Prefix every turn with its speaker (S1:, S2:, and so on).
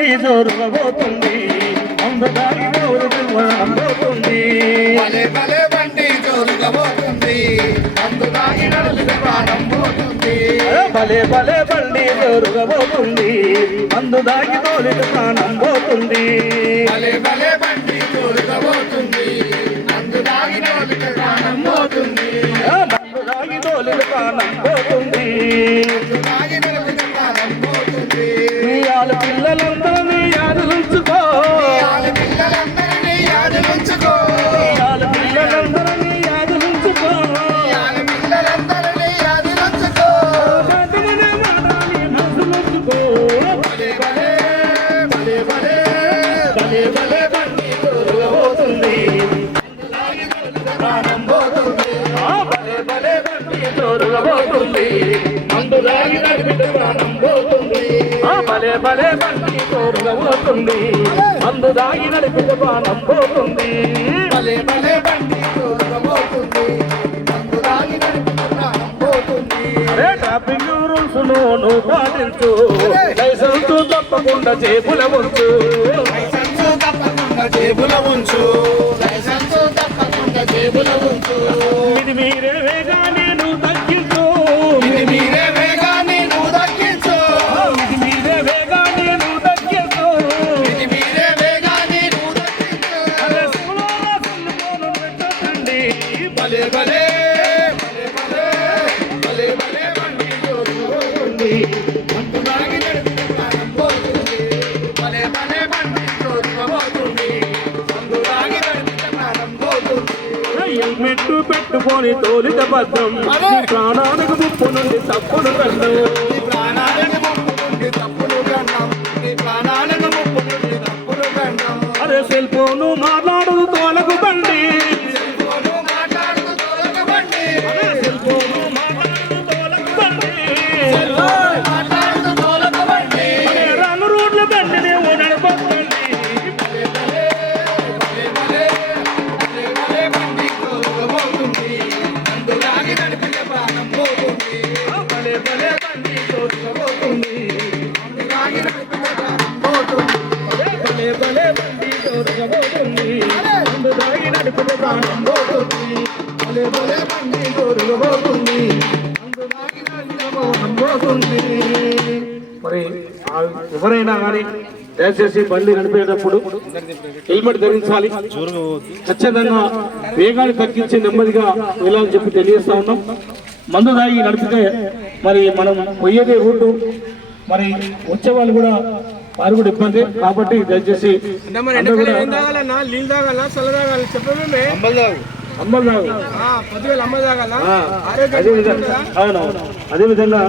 S1: బండి జోరుగబోతుంది అందుదాగి గౌరు పోతుంది
S2: భలే భలే బండి జోరుగా పోతుంది. అందుదాగి నడిపితే ప్రాణం పోతుంది.
S1: భలే భలే బండి అందుదాగి తోలిక ప్రాణం పోతుంది.
S2: భలే భలే బండి జోరుగా పోతుంది. అందుదాగి నడిపితే ప్రాణం పోతుంది.
S1: అందుదాగి తోలిక ప్రాణం పోతుంది. పిల్లలందరినీ యాదులుంచుకో
S2: పిల్లలందరినీ యాదలుంచుకో
S1: పిల్లలందరినీ యాదులుంచుకో
S2: పిల్లలందరినీ యాదలుంచుకో
S1: మనసులుంచుకో
S2: భలే భలే భలే భలే
S1: భలే భలే బండి జోరుగబోతుంది
S2: ప్రాణం పోతుంది.
S1: భలే భలే బండి నడిపితే ప్రాణం పోతుంది. భలే భలే బండి జోరుగబోతుంది అందుదాగి నడిపితే ప్రాణం పోతుంది.
S2: భలే భలే బండి జోరుగా పోతుంది. అందుదాగి నడిపితే ప్రాణం పోతుంది.
S1: ట్రాఫిక్ రూల్స్ నువ్వు పాటించు. లైసెన్స్ తప్పకుండా చేపుల ఉంచు.
S2: బండి భలే భలే.
S1: హెల్మెట్ పెట్టుకొని తోలిత భద్రం ప్రాణానికి ముప్పు నుండి తప్పును కన్ను
S2: నీ ప్రాణాలను ముప్పు నుండి తప్పులు కన్నాం
S1: మరి ఎవరైనా కానీ దయచేసి బండి నడిపేటప్పుడు హెల్మెట్ ధరించాలి. ఖచ్చితంగా వేగాన్ని తగ్గించి నెమ్మదిగా వెళ్ళాలని చెప్పి తెలియజేస్తా ఉన్నాం. మందు దాగి నడిపితే మరి మనం పోయేదే రూటు. మరి వచ్చే వాళ్ళు కూడా వారు కూడా ఇబ్బంది. కాబట్టి దయచేసి తాగు. అదే విధంగా